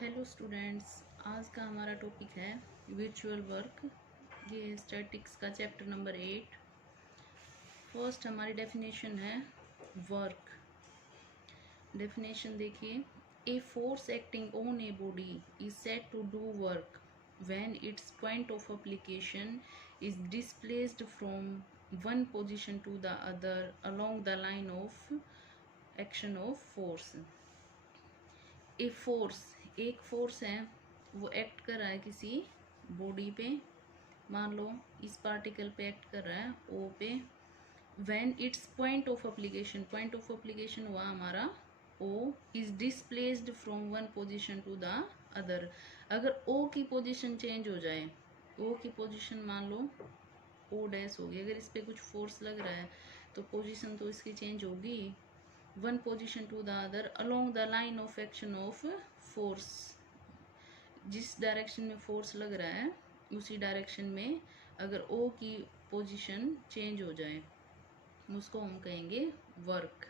Hello students, आज का हमारा टॉपिक है वर्चुअल वर्क। ये है स्टैटिक्स का चैप्टर नंबर 8। फर्स्ट हमारी डेफिनेशन है वर्क। डेफिनेशन देखिए, a force acting on a body is said to do work when its point of application is displaced from one position to the other along the line of action of force. A force, एक force है, वो act कर रहा है किसी body पे। मान लो इस पार्टिकल पे एक्ट कर रहा है ओ पे। When its point of application, point of application हुआ हमारा O, is displaced from one position to the other. अगर ओ की पोजीशन चेंज हो जाए, ओ की पोजीशन मान लो ओ डैश होगी, अगर इस पे कुछ फोर्स लग रहा है तो पोजीशन तो इसकी चेंज होगी। One position to the other along the line of action of force, जिस डायरेक्शन में फोर्स लग रहा है उसी डायरेक्शन में अगर ओ की पोजीशन चेंज हो जाए उसको हम कहेंगे work.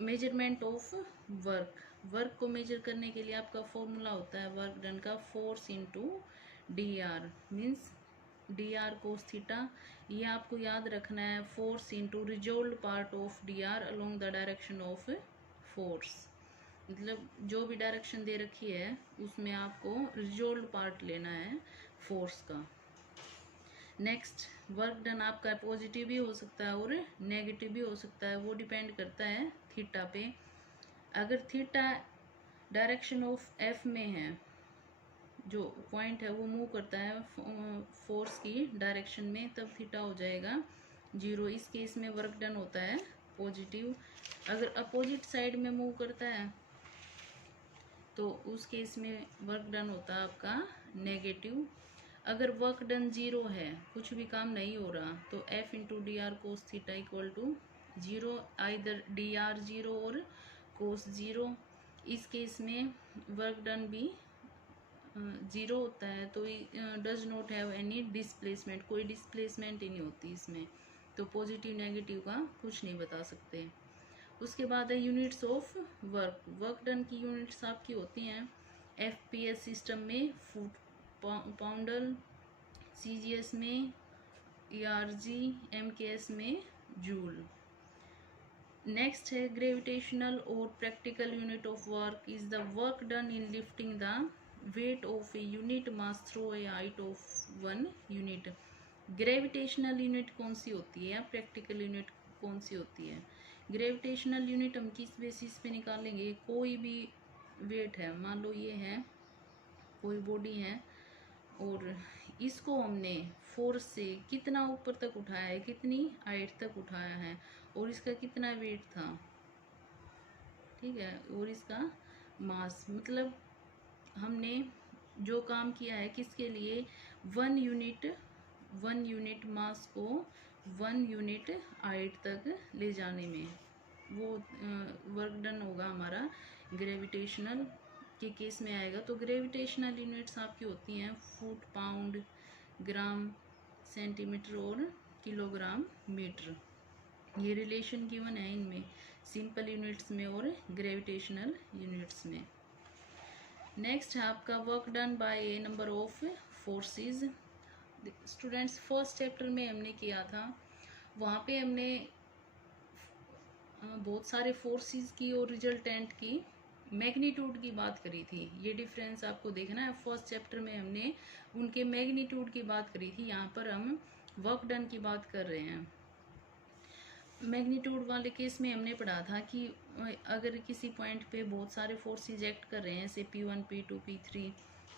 Measurement of work, work को मेजर करने के लिए आपका फॉर्मूला होता है वर्क डन का force into D are, means D R cos theta. ये आपको याद रखना है, force into resolve part of D R along the direction of force. मतलब जो भी डायरेक्शन दे रखी है उसमें आपको रिजोल्व पार्ट लेना है फोर्स का। नेक्स्ट, वर्क डन आपका पॉजिटिव भी हो सकता है और नेगेटिव भी हो सकता है, वो डिपेंड करता है थीटा पे। अगर थीटा डायरेक्शन ऑफ एफ में है, जो पॉइंट है वो मूव करता है फोर्स की डायरेक्शन में, तब थीटा हो जाएगा 0। इस केस में वर्क डन होता है पॉजिटिव। अगर अपोजिट साइड में मूव करता है तो उस केस में वर्क डन होता है आपका नेगेटिव। अगर वर्क डन 0 है, कुछ भी काम नहीं हो रहा, तो F into D R cos theta equal to 0, either D R 0 और कोस 0। इस केस में वर्क डन भी 0 होता है, तो does not have any displacement, कोई डिस्प्लेसमेंट ही नहीं होती इसमें, तो पॉजिटिव नेगेटिव का कुछ नहीं बता सकते। उसके बाद है units of work. Work done की यूनिट्स आपकी होती हैं एफपीएस सिस्टम में फुट पाउंडल, सीजीएस में ईआरजी, एमकेएस में जूल। नेक्स्ट है ग्रेविटेशनल और practical unit of work is the work done in lifting the weight of a unit mass through a height of 1 unit. Gravitational unit कौन सी होती है या practical unit कौन सी होती है? ग्रेविटेशनल यूनिट हम किस बेसिस पे निकालेंगे? कोई भी वेट है, मान लो ये है कोई बॉडी है और इसको हमने फोर्स से कितना ऊपर तक उठाया है, कितनी हाइट तक उठाया है, और इसका कितना वेट था, ठीक है, और इसका मास। मतलब हमने जो काम किया है किसके लिए? 1 यूनिट मास को 1 यूनिट हाइट तक ले जाने में, वो वर्क डन होगा हमारा ग्रेविटेशनल के केस में आएगा। तो ग्रेविटेशनल यूनिट्स आपकी होती हैं फुट, पाउंड, ग्राम, सेंटीमीटर और किलोग्राम, मीटर। ये रिलेशन गिवन है इनमें, सिंपल यूनिट्स में और ग्रेविटेशनल यूनिट्स में। नेक्स्ट है आपका work done bye A number of forces. Students first chapter में हमने किया था, वहाँ पे हमने बहुत सारे फोर्सेस की और रिजल्टेंट की मैग्नीट्यूड की बात करी थी। ये डिफरेंस आपको देखना है, फर्स्ट चैप्टर में हमने उनके मैग्नीट्यूड की बात करी थी, यहाँ पर हम वर्क डन की बात कर रहे हैं। मैग्नीट्यूड वाले केस में हमने पढ़ा था कि अगर किसी पॉइंट पे बहुत सारे फोर्सेस एक्ट कर रहे हैं, जैसे P1, P2, P3,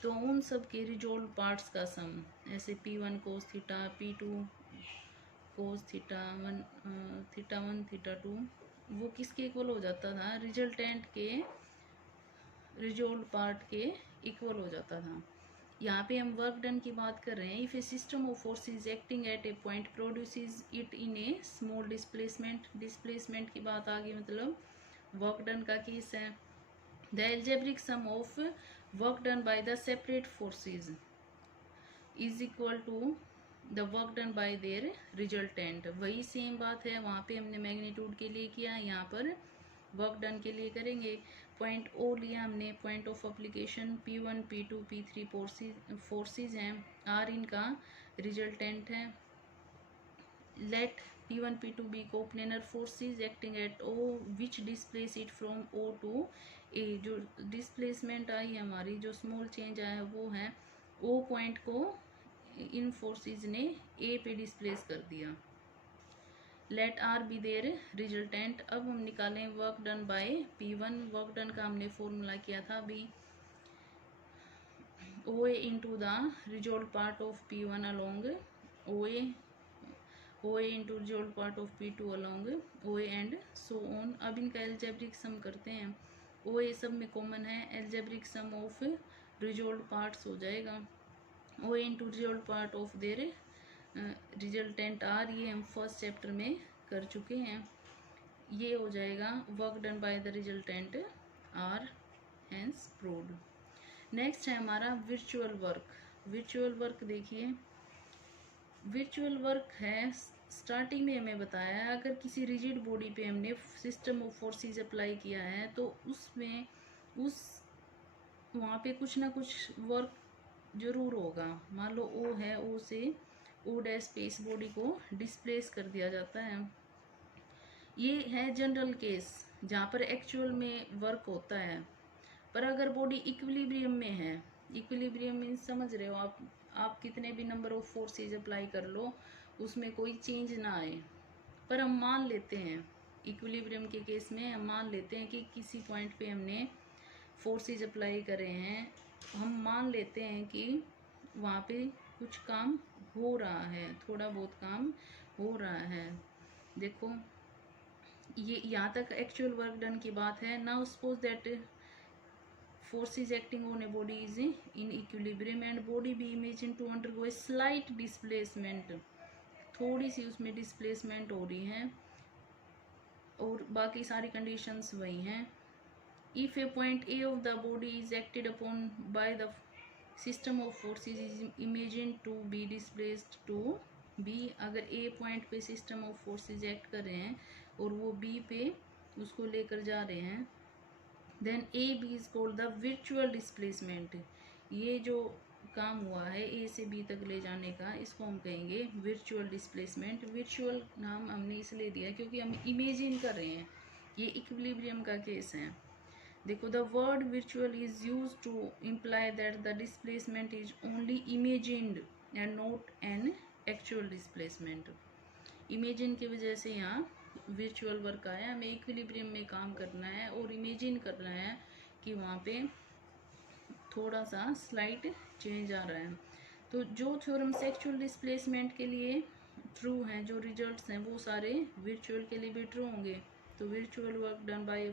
तो उन सब के रिजोल्व पार्ट्स का सम, ऐसे P1 cos theta, P2 cos theta 1, theta 2, वो किसके इक्वल हो जाता था? रिजल्टेंट के रिजोल्व पार्ट के इक्वल हो जाता था। यहाँ पे हम वर्क डन की बात कर रहे हैं। If a system of forces acting at a point produces it in a small displacement, displacement की बात आ गई, मतलब वर्क डन का केस है। The algebraic sum of work done by the separate forces is equal to the work done by their resultant. वही same बात है, वहाँ पे हमने मैग्नीट्यूड के लिए किया, यहाँ पर वर्क डन के लिए करेंगे। पॉइंट ओ लिया हमने, point of application P1 P2 P3 forces हैं, R इनका रिजल्टेंट है। Let P1 P2 be coplanar forces acting at O which displace it from O to A। जो डिस्प्लेसमेंट आई है हमारी, जो स्मॉल चेंज आया है वो है O पॉइंट को इन फोर्सेज ने A पे डिस्प्लेस कर दिया। Let R be their resultant. अब हम निकालें work done by P1। Work done का हमने फॉर्मूला किया था अभी, OA into the resolved part of P1 along OA into resolved part of P2 along OA and so on. अब इनका एल्जेब्रिक सम करते हैं। OA सब में कॉमन है, algebraic sum of resolve parts हो जाएगा। OA into resolved part of their resultant R, ये हम फर्स्ट चैप्टर में कर चुके हैं। ये हो जाएगा work done by the resultant R, hence proved. Next है हमारा विर्चुअल वर्क। विर्चुअल वर्क देखिए, विर्चुअल वर्क है, स्टार्टिंग में हमें बताया है अगर किसी रिजिड बॉडी पे हमने सिस्टम ऑफ फोर्सेस अप्लाई किया है तो उसमें वहाँ पे कुछ ना कुछ वर्क जरूर होगा। मान लो O है, O से O डैश पे इस बॉडी को डिस्प्लेस कर दिया जाता है। ये है जनरल केस जहाँ पर एक्चुअल में वर्क होता है। पर अगर बॉडी इक्विलिब्रियम में है, इक्विलिब्रियम मीन्स समझ रहे हो आप कितने भी नंबर ऑफ फोर्सेज अप्लाई कर लो उसमें कोई चेंज ना आए। पर हम मान लेते हैं इक्विलिब्रियम के केस में, हम मान लेते हैं कि किसी पॉइंट पे हमने फोर्सेज अप्लाई करे हैं, हम मान लेते हैं कि वहाँ पे कुछ काम हो रहा है, थोड़ा बहुत काम हो रहा है। देखो ये यहाँ तक एक्चुअल वर्क डन की बात है। Now suppose that forces acting on a body is in equilibrium and body be imagined to undergo a slight displacement। थोड़ी सी उसमें डिस्प्लेसमेंट हो रही है और बाकी सारी कंडीशंस वही हैं। If A point A of the body is acted upon by the system of forces is imagined to be displaced to B। अगर A पॉइंट पे सिस्टम ऑफ फोर्सेज एक्ट कर रहे हैं और वो B पे उसको लेकर जा रहे हैं, then A B is called the virtual displacement. ये जो काम हुआ है ए से बी तक ले जाने का, इसको हम कहेंगे विर्चुअल डिस्प्लेसमेंट। विर्चुअल नाम हमने इसलिए दिया क्योंकि हम इमेजिन कर रहे हैं, ये इक्विलिब्रियम का केस है। देखो the word virtual is use to imply that the displacement is only imagined and not an actual displacement. Imagine की वजह से यहाँ विर्चुअल वर्क आया, हमें इक्विलिब्रियम में काम करना है और इमेजिन करना है कि वहाँ पे थोड़ा सा स्लाइट चेंज आ रहा है। तो जो थ्योरम्स एक्चुअल डिस्प्लेसमेंट के लिए ट्रू हैं, जो रिजल्ट्स हैं वो सारे विर्चुअल के लिए भी ट्रू होंगे। तो virtual work done by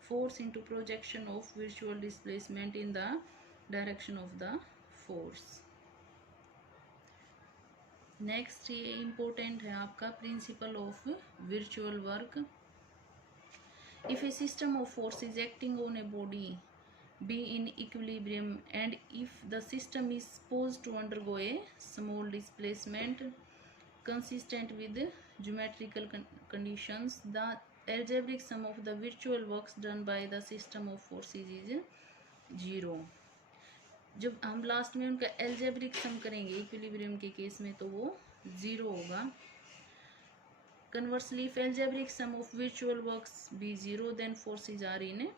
force into projection of virtual displacement in the direction of the force. Next ये इम्पोर्टेंट है आपका principle of virtual work. If a system of forces acting on a body be in equilibrium and if the system is supposed to undergo a small displacement consistent with geometrical conditions, the algebraic sum of the virtual works done by the system of forces is 0। जब हम last में उनका algebraic sum करेंगे equilibrium के case में तो वो 0 होगा। Conversely if algebraic sum of virtual works be 0 then forces are in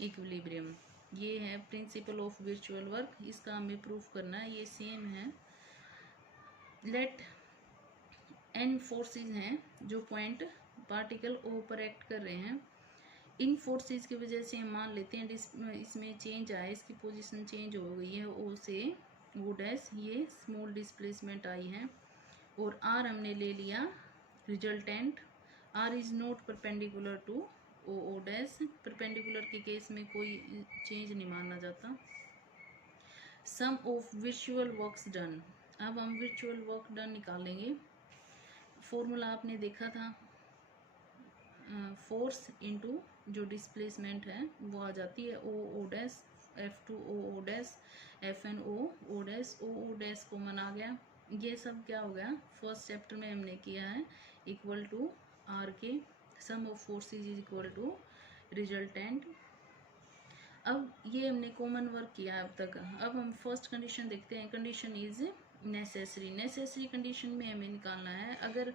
equilibrium. ये है प्रिंसिपल ऑफ विर्चुअल वर्क, इसका हमें प्रूफ करना है। ये सेम है। लेट एन फोर्सेज हैं जो पॉइंट पार्टिकल ओ पर एक्ट कर रहे हैं, इन फोर्सेज की वजह से हम मान लेते हैं इसमें चेंज आया, इसकी पोजीशन चेंज हो गई है ओ से ओ डैश, ये स्मॉल डिस्प्लेसमेंट आई है और आर हमने ले लिया resultant. R is not perpendicular to O dash, perpendicular के केस में कोई चेंज नहीं माना जाता। Sum of virtual works done. अब हम विर्चुअल वर्क डन निकालेंगे। फॉर्मूला आपने देखा था, फोर्स इनटू जो डिस्प्लेसमेंट है वो आ जाती है O dash, F2 O dash, FN O dash, O dash common आ गया। ये सब क्या हो गया, फर्स्ट चैप्टर में हमने किया है, इक्वल टू आर के sum of forces is equal to resultant अब ये हमने कॉमन वर्क किया अब तक। अब हम फर्स्ट कंडीशन देखते हैं। Condition is necessary. Necessary condition में हमें निकालना है अगर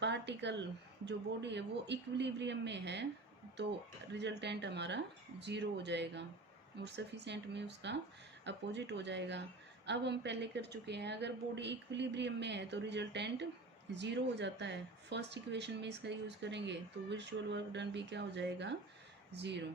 पार्टिकल जो बॉडी है वो इक्विलिब्रियम में है तो रिजल्टेंट हमारा 0 हो जाएगा और सफिशिएंट में उसका अपोजिट हो जाएगा। अब हम पहले कर चुके हैं, अगर बॉडी इक्विलिब्रियम में है तो रिजल्टेंट 0 हो जाता है। फर्स्ट इक्वेशन में इसका यूज़ करेंगे तो वर्चुअल वर्क डन भी क्या हो जाएगा, 0।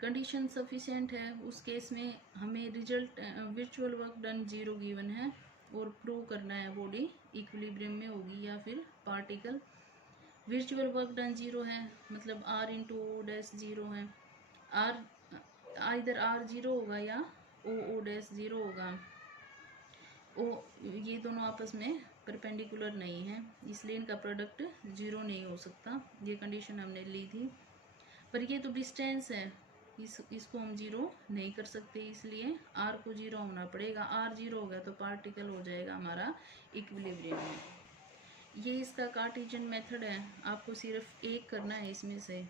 कंडीशन सफिशिएंट है उस केस में हमें result virtual work done 0 given है और प्रूव करना है बॉडी इक्विलिब्रियम में होगी या फिर पार्टिकल। वर्चुअल वर्क डन 0 है मतलब r इंटू ओ डैश 0 है। r इधर r 0 होगा या ओ डैश 0 होगा। ओ ये दोनों आपस में परपेंडिकुलर नहीं है इसलिए इनका प्रोडक्ट 0 नहीं हो सकता। ये कंडीशन हमने ली थी, पर ये तो डिस्टेंस है, इसको हम 0 नहीं कर सकते इसलिए r को 0 होना पड़ेगा। r 0 होगा तो पार्टिकल हो जाएगा हमारा इक्विलिब्रियम में। ये इसका कार्टेशियन मेथड है, आपको सिर्फ एक करना है इसमें से।